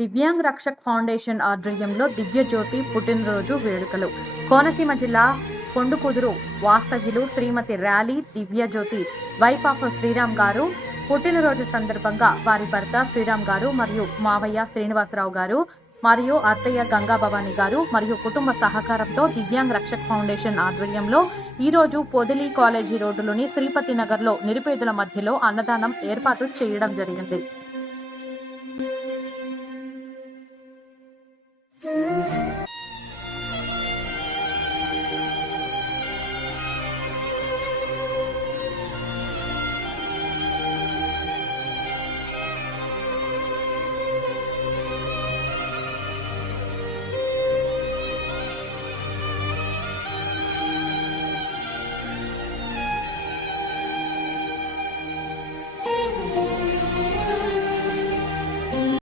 Divyang Rakshak foundation ఆధ్వర్యంలో దివ్యజ్యోతి పుట్టినరోజు వేడుకలు. కోనసీమ జిల్లా కొండుకుదురు వాస్తవ్యులు శ్రీమతి rally Divyajyothi wife of Sriram garu. పుట్టినరోజు సందర్భంగా వారి భర్త శ్రీరామ్ గారు మరియు మావయ్య శ్రీనివాసరావు గారు మరియు అత్తయ్య గంగా భవాని గారు మరియు కుటుంబ సహకారంతో దివ్యాంగ్ రక్షక్ ఫౌండేషన్ ఆధ్వర్యంలో ఈరోజు పొదిలి కాలేజీ రోడ్డులోని శ్రీపతి నగర్లో నిరుపేదల మధ్యలో అన్నదానం ఏర్పాటు చేయడం జరిగింది.